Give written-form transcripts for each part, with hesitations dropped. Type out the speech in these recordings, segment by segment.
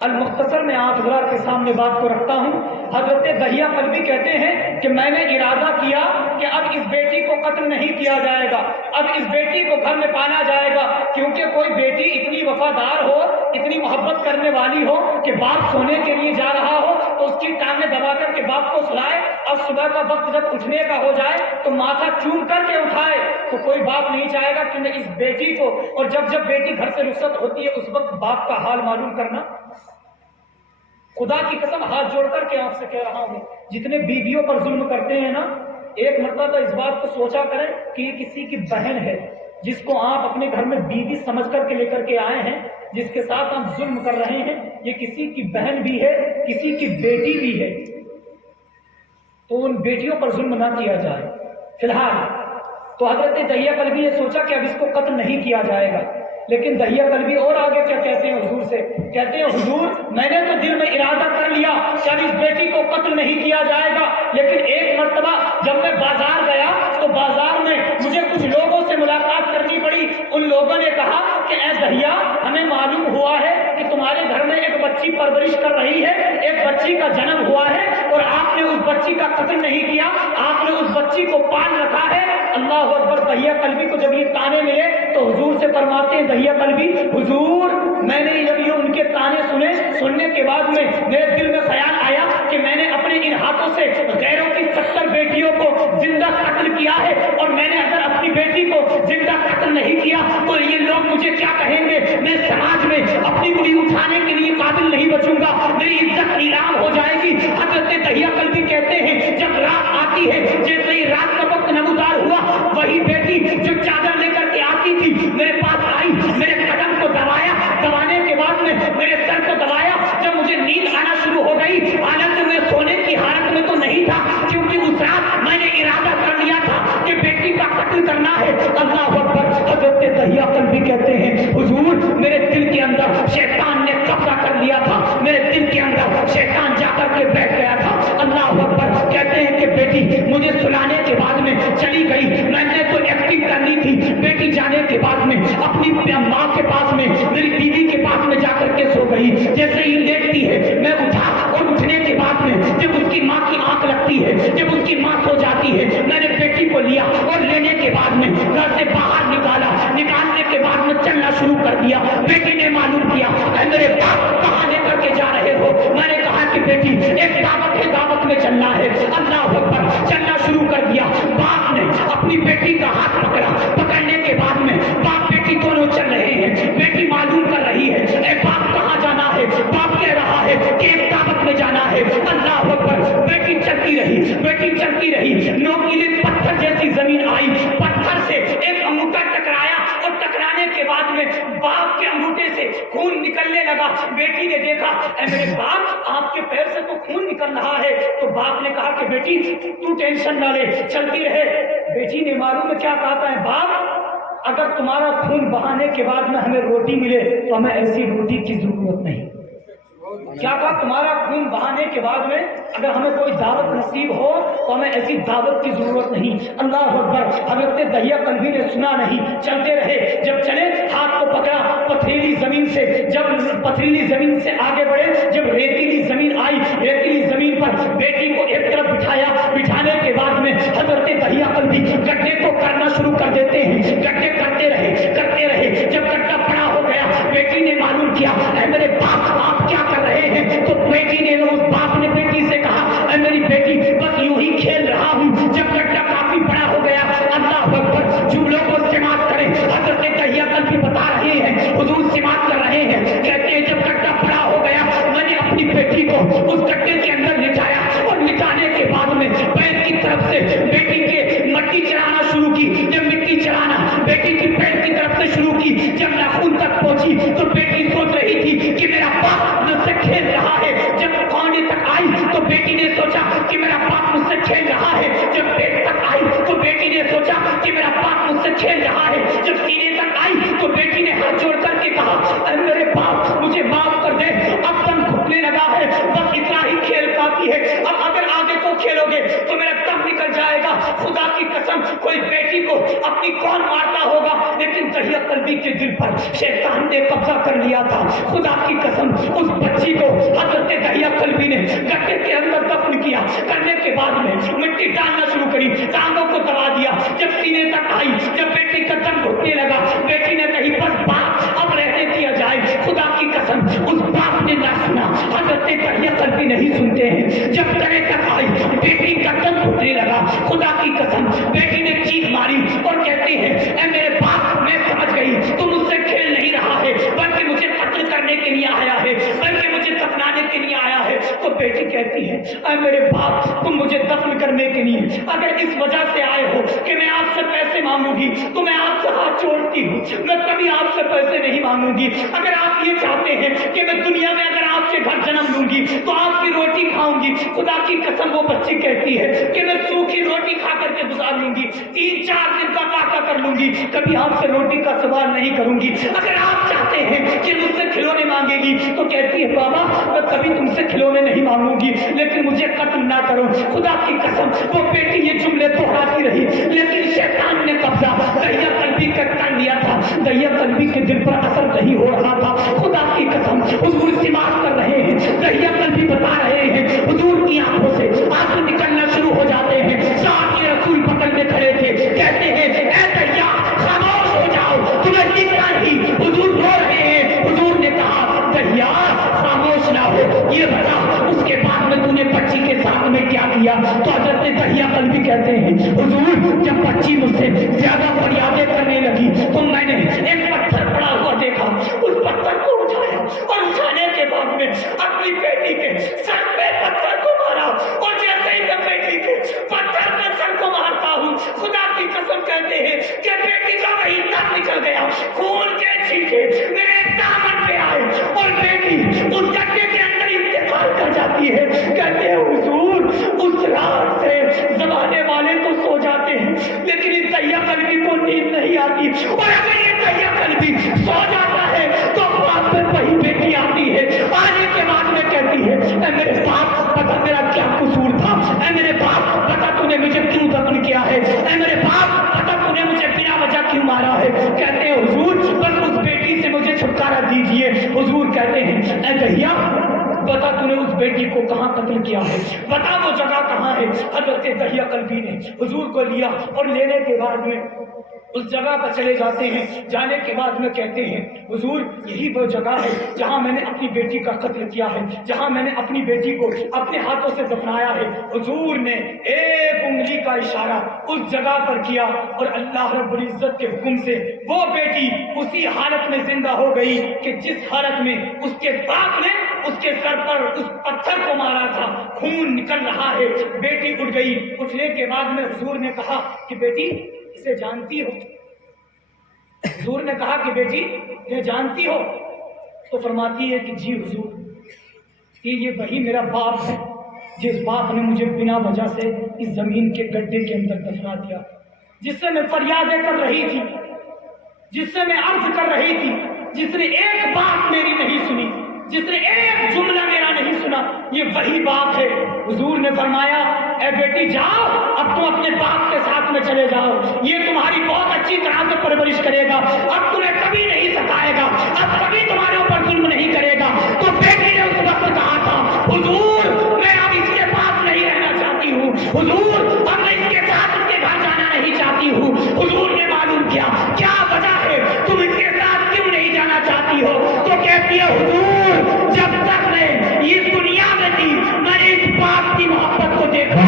المختصر میں آپ حضرات کے سامنے بات کو رکھتا ہوں۔ حضرت دہیہ کلبی کہتے ہیں کہ میں نے ارادہ کیا کہ اب اس بیٹی کو قتل نہیں کیا جائے گا، اب اس بیٹی کو گھر میں پالا جائے گا، کیونکہ کوئی بیٹی اتنی وفادار ہو، اتنی محبت کرنے والی ہو کہ باپ سونے کے لیے جا رہا ہو تو اس کی ٹانگیں دبا کر کے باپ کو سلائے، اور صبح کا وقت جب اٹھنے کا ہو جائے تو ماتھا چوم کر کے اٹھائے، تو کوئی باپ نہیں چاہے گا کہ میں اس بیٹی کو، اور جب بیٹی گھر سے رخصت ہوتی ہے اس وقت باپ کا حال معلوم کرنا۔ خدا کی قسم ہاتھ جوڑ کر کے آپ سے کہہ رہا ہوں، جتنے بیویوں پر ظلم کرتے ہیں نا، ایک مرتبہ اس بات کو سوچا کریں کہ یہ کسی کی بہن ہے جس کو آپ اپنے گھر میں بیوی سمجھ کر کے لے کر کے آئے ہیں، جس کے ساتھ آپ ظلم کر رہے ہیں، یہ کسی کی بہن بھی ہے، کسی کی بیٹی بھی ہے، تو ان بیٹیوں پر ظلم نہ کیا جائے۔ فی الحال تو حضرت دہیہ کلبی نے سوچا کہ اب اس کو قتل نہیں کیا جائے گا، لیکن دہیہ کلبی اور آگے کیا کہتے ہیں حضور سے، کہتے ہیں حضور میں نے تو دل میں ارادہ کر لیا کہ اب اس بیٹی کو قتل نہیں کیا جائے گا، لیکن ایک مرتبہ جب میں بازار گیا تو بازار میں مجھے کچھ لوگوں سے ملاقات کرنی پڑی۔ ان لوگوں نے کہا کہ اے دہیہ ہمیں معلوم ہوا ہے کہ تمہارے گھر میں ایک بچی پرورش کر رہی ہے، ایک بچی کا جنم ہوا ہے، اور آپ نے اس بچی کا قتل نہیں کیا، آپ نے اس بچی کو پال رکھا ہے۔ اللہ اکبر۔ دہیہ کلبی کو جب یہ تانے ملے تو حضور سے فرماتے ہیں دہیہ کلبی، حضور میں نے جب یہ ان کے تانے سننے کے بعد میں میرے دل میں خیال آیا کہ میں نے اپنے ان ہاتھوں سے غیروں کی 70 بیٹیوں کو زندہ قتل کیا ہے، اور میں نے اگر اپنی بیٹی کو زندہ قتل نہیں کیا تو یہ لوگ مجھے کیا کہیں گے، میں سماج میں اپنی انگلی اٹھانے کے لیے قابل نہیں بچوں گا، میری عزت نیلام ہو جائے گی۔ حضرت دہیہ کلبی کہتے ہیں جب رات آتی ہے، جیسے ہی رات کا وقت نمودار ہوا، وہی بیٹی جو چادر لے کر کے آتی تھی میرے پاس آئی، میرے قدم کو دبایا، دبانے کے بعد میں میرے سر کو دبایا۔ جب مجھے نیند آنا شروع ہو گئی، حالانکہ میں سونے کی حالت میں تو نہیں تھا، کیونکہ اس رات میں نے ارادہ کر لیا تھا کہ بیٹی کا قتل کرنا ہے۔ اللہ اکبر۔ حضرت دہیہ کلبی کہتے ہیں حضور میرے دل کے اندر شیطان نے قبضہ کر لیا تھا، میرے دل کے اندر شیطان جا کر کے بیٹھ گیا تھا۔ اللہ اکبر۔ کہتے ہیں کہ بیٹی مجھے سلانے کے بعد میں چلی گئی، میں نے تو ایکٹنگ کرنی تھی، بیٹی جانے کے بعد میں اپنی ماں کے پاس میں، میری بیوی کے پاس میں جا کر کے سو گئی۔ جیسے ہی لیٹتی ہے میں اٹھا، اور اٹھنے کے بعد میں جب اس کی ماں کی آنکھ لگتی ہے، جب اس کی ماں سو جاتی ہے، میں نے بیٹی کو لیا اور لینے کے بعد میں گھر سے باہر نکالا، نکالنے کے بعد میں چلنا شروع کر دیا۔ بیٹی نے معلوم کیا اے میرے باپ کہاں لے کر کے جا رہے ہو؟ میں نے کہا کہ بیٹی ایک دعوت ہے، دعوت میں چلنا ہے۔ اللہ اکبر۔ چلنا شروع کر دیا۔ باپ نے اپنی بیٹی کا ہاتھ پکڑا، پکڑنے کے بعد میں باپ بیٹی دونوں چل رہے ہیں۔ بیٹی معلوم کر رہی ہے اے باپ کہاں جانا ہے؟ باپ کہہ رہا ہے کہ ایک دعوت میں جانا ہے۔ اللہ اکبر۔ بیٹی چلتی رہی، بیٹی چلتی رہی، نوکیلے پتھر جیسی زمین آئی، پتھر سے ایک انگوٹھا ٹکرایا، اور ٹکرانے کے بعد میں باپ کے انگوٹھے سے خون نکلنے لگا۔ بیٹی نے دیکھا اے میرے باپ آپ کے پیر سے تو خون نکل رہا ہے، تو باپ نے کہا کہ بیٹی تو ٹینشن نہ لے، چلتی رہے۔ بیٹی نے معلوم ہے کیا کہتا ہے، باپ اگر تمہارا خون بہانے کے بعد میں ہمیں روٹی ملے تو ہمیں ایسی روٹی کی ضرورت نہیں۔ کیا کہا؟ تمہارا خون بہانے کے بعد میں اگر ہمیں کوئی دعوت نصیب ہو تو ہمیں ایسی دعوت کی ضرورت نہیں۔ اللہ اکبر۔ حضرت دہیہ کلبی نے سنا نہیں، چلتے رہے۔ جب چلے ہاتھ کو پکڑا، پتھریلی زمین سے جب پتھریلی زمین سے آگے بڑھے، جب ریتیلی زمین آئی، ریتیلی زمین پر بیٹی کو ایک طرف بٹھایا، بٹھانے کے بعد میں حضرت دہیہ کلبی گڈھے کو کرنا شروع کر دیتے ہیں۔ گڈھے کرتے رہے، کرتے رہے۔ جب گڈھا بڑا ہو گیا، بیٹی نے معلوم کیا اے میرے باپ آپ کیا کر رہے ہیں؟ تو بیٹی نے، اس باپ نے بیٹی سے کہا اے میری بیٹی بس یوں ہی کھیل رہا ہوں۔ جب گڈھا کافی بڑا ہو گیا، اللہ اکبر، جملوں کو سماعت کریں۔ حضرت دہیہ کلبی بتا رہے ہیں، حضور سماعت کر رہے ہیں، کہتے ہیں جب گڈھا بڑا ہو گیا میں نے اپنی بیٹی کو اس گڈھے کے اندر لٹایا، اور لٹانے کے بعد میں پیر کی طرف سے بیٹی کے مٹی چلانا شروع کی۔ جب مٹی چلانا بیٹی کی پیر کی طرف سے شروع کی، جب ناخن تک پہنچی تو بیٹی سوچ رہی تھی کہ میرا باپ مجھ سے کھیل رہا ہے۔ جب کونے تک آئی تو بیٹی نے سوچا کہ میرا باپ مجھ سے کھیل رہا ہے۔ جب پیٹ تک آئی تو بیٹی نے سوچا کہ میرا باپ مجھ سے کھیل رہا ہے۔ جب سینے تک آئی تو بیٹی نے ہاتھ جوڑ کر کے کہا اے میرے باپ مجھے معاف کر دے، اب دم گھٹنے لگا ہے، بس اتنا ہی کھیل کافی ہے، اب اگر آگے کو کھیلو گے تو میرا دم نکل جائے گا۔ خدا کی قسم कोई बेटी को अपनी कौन मारता होगा, लेकिन दहिया कल्बी के दिल पर शैतान ने कब्जा कर लिया था। खुदा की कसम उस बच्ची को हजरत दहिया कल्बी ने गड्ढे के अंदर दफन किया। करने के बाद में मिट्टी डालना शुरू करी, टांगों को दबा दिया। जब सीने तक आई, जब बेटी का दम घुटने लगा, बेटी ने कही बस बाप अब रहने दिया जाए। खुदा की कसम उस बाप ने ना सुना। हजरत दहिया कल्बी नहीं सुनते हैं। जब गले तक आई, बेटी का दम घुटने लगा। खुदा की कसम बेटी ने चीख मारी और कहती है ऐ मेरे बाप, मैं समझ गई तू मुझसे खेल नहीं रहा है, बल्कि मुझे कत्ल करने के लिए आया है, बल्कि मुझे दफनाने के लिए आया है। तो बेटी कहती है ऐ मेरे बाप, तुम मुझे दफन करने के लिए अगर इस वजह से आए हो कि मैं आपसे पैसे मांगूंगी तो मैं आपसे हाथ जोड़ती हूँ, मैं कभी आपसे पैसे नहीं मांगूंगी। अगर आप ये चाहते हैं कि मैं दुनिया में अगर आपसे घर जन्म लूंगी तो आपकी रोटी खाऊंगी, खुदा की कसम वो बच्ची कहती है कि मैं सूखी रोटी खा करके गुजार लूंगी, 3-4 दिन का वादा कर लूंगी, कभी आपसे रोटी का सवाल नहीं करूंगी। अगर आप चाहते हैं कि मुझसे खिलौने मांगेगी तो कहती है बाबा मैं कभी तुमसे खिलौने नहीं मांगूंगी, लेकिन मुझे कत्ल ना करो। खुदा की कसम वो बेटी ये जुमले दोहराती रही, लेकिन शैतान ने कब्जा दहिया कल्बी कर लिया था। दहिया कल्बी के दिल पर असर नहीं हो रहा था। खुदा की कसम हुजूर सिमात कर रहे हैं, दहिया कल्बी बता रहे हैं, हुजूर की आंखों से आंसू निकलना शुरू हो जाते हैं। साथ के रसूल पकड़ में खड़े थे, कहते हैं ऐ दहिया खामोश हो जाओ, तुम्हें दिखता नहीं। हुजूर रो रहे हैं। हुजूर ने कहा दहिया खामोश ना हो, ये बता उसके बाद में तूने बच्ची के साथ में क्या किया। तो हजरत दहिया कल्बी कहते हैं हुजूर जब बच्ची मुझसे ज्यादा फरियादें करने लगी तो मैंने एक पत्थर पड़ा हुआ देखा, उस पत्थर को उठाया और उठाने के बाद में अपनी बेटी के सर पे पत्थर को मारा। और जैसे ही मैं बेटी के पत्थर पे सर को मारता हूँ, खुदा की कसम कहते हैं कि बेटी का वही दम निकल गया, खून के छींटे मेरे दामन पे आए और बेटी उस गड्ढे के अंदर इंतकाल कर जाती है। कहते हैं हुजूर उस रात से जमाने वाले तो सो जाते हैं, लेकिन इस दहिया कल्बी को नींद नहीं आती। और अगर ये दहिया कल्बी सो जाता है तो बाप में वही बेटी आती है। आने के बाद में कहती है ऐ मेरे बाप पता मेरा क्या कसूर था, ऐ मेरे बाप पता तूने मुझे क्यों दफन किया है, ऐ मेरे बाप पता तूने मुझे बिना वजह क्यों मारा है। कहते हैं हुजूर बस उस बेटी से मुझे छुटकारा दीजिए। हुजूर कहते हैं ऐ दहिया बता तूने उस बेटी को कहाँ कत्ल किया है, बता वो जगह कहाँ है। हजरत दहिया कल्बी ने हुजूर को लिया और लेने के बाद में उस जगह पर चले जाते हैं। जाने के बाद में कहते हैं हुजूर यही वो जगह है जहाँ मैंने अपनी बेटी का कत्ल किया है, जहाँ मैंने अपनी बेटी को अपने हाथों से दफनाया है। हुजूर ने एक उंगली का इशारा उस जगह पर किया और अल्लाह रब्बुल इज्जत के हुक्म से वो बेटी उसी हालत में जिंदा हो गई कि जिस हालत में उसके बाप ने उसके सर पर उस पत्थर को मारा था। खून निकल रहा है, बेटी उठ गई। उठने के बाद में हुजूर ने कहा कि बेटी इसे जानती हो। हुजूर ने कहा कि बेटी ये जानती हो। तो फरमाती है कि जी हुजूर, कि ये वही मेरा बाप है जिस बाप ने मुझे बिना वजह से इस जमीन के गड्ढे के अंदर दफना दिया, जिससे मैं फरियादें कर रही थी, जिससे मैं अर्ज कर रही थी, जिसने एक बात मेरी नहीं सुनी, जिसने एक जुमला मेरा नहीं सुना, ये वही बाप है। हुजूर ने फरमाया ए बेटी जाओ, अब तुम अपने बाप के साथ में चले जाओ, ये तुम्हारी बहुत अच्छी तरह से परवरिश करेगा, अब तुम्हें कभी नहीं सताएगा, अब कभी तुम्हारे ऊपर जुल्म नहीं करेगा। तो बेटी ने उस वक्त कहा था हुजूर मैं अब इसके पास नहीं रहना चाहती हूँ, हुजूर अब मैं इसके साथ इसके घर जाना नहीं चाहती हूँ। हुजूर ने मालूम किया क्या वजह है, तुम इसके साथ क्यों नहीं जाना चाहती हो। तो कहती है हुजूर जब तक मैं इस दुनिया में थी मैंने इस बाप की मोहब्बत को देखा,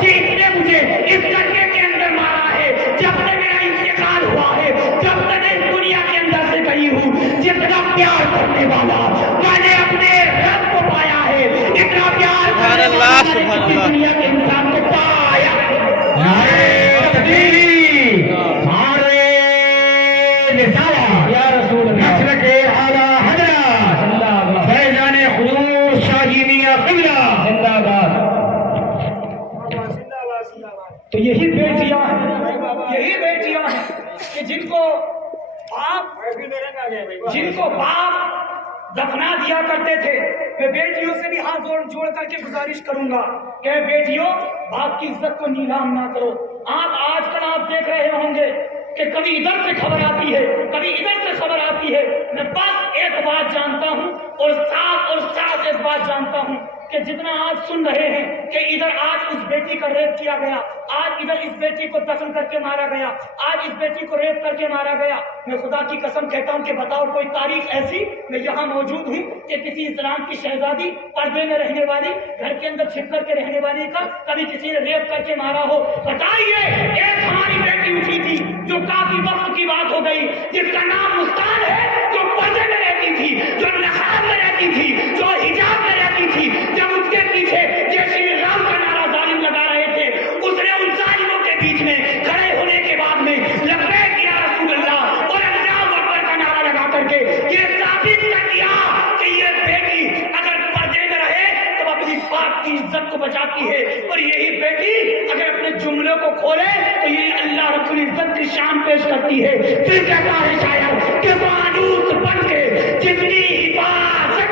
जिसने मुझे इस गड्ढे के अंदर मारा है, जब से मेरा इंतकाल हुआ है, जब से मैं इस दुनिया के अंदर से गई हूँ, जितना प्यार करने वाला मैंने अपने रब को पाया है, इतना प्यार करने वाला मैंने इस दुनिया के इंसान को पाया। या रसूल नस्ल के आला हजरत फैजान खुलूस शाही मियां क़िबला जिंदाबाद। तो यही बेटियां हैं कि जिनको बाप दफना दिया करते थे। मैं बेटियों से भी हाथ जोड़ करके गुजारिश करूंगा कि बेटियों बाप की इज्जत को नीलाम ना करो, आप आजकल आप देख रहे होंगे कि कभी इधर से खबर आती है, कभी इधर से खबर आती है। मैं बस एक बात जानता हूं और साफ एक बात जानता हूं कि जितना आज सुन रहे हैं कि इधर आज उस बेटी का रेप किया गया, आज इधर इस बेटी को दफन करके मारा गया, आज इस बेटी को रेप करके मारा गया, मैं खुदा की कसम कहता हूं कि बताओ कोई तारीख ऐसी, मैं यहाँ मौजूद हूँ, कि किसी इस्लाम की शहजादी, पर्दे में रहने वाली, घर के अंदर छिप करके रहने वाली का कभी किसी ने रेप करके मारा हो? बताइए। एक हमारी बेटी उठी थी जो काफी वक्त की बात हो गई, जिसका नाम मुस्कान है, जो पर्दे में रहती थी, जो नकाब में रहती थी, जो हिजाब में रहती थी। जब उसके पीछे जय श्री राम का नारा जालिम लगा रहे थे, उसने उन जालिमों के बीच में खड़े होने के बाद में लब्बैक या रसूल अल्लाह और अल्लाहु अकबर का नारा लगा करके ये साबित कर दिया कि ये बेटी अगर पर्दे में रहे तो अपनी बाप की इज्जत को बचाती है, और यही बेटी अगर अपने जुमलों को खोले तो ये अल्लाह रब्बुल इज्जत की शान पेश करती है। फिर कहता है शायर कि मानूस बन के जितनी हिफाजत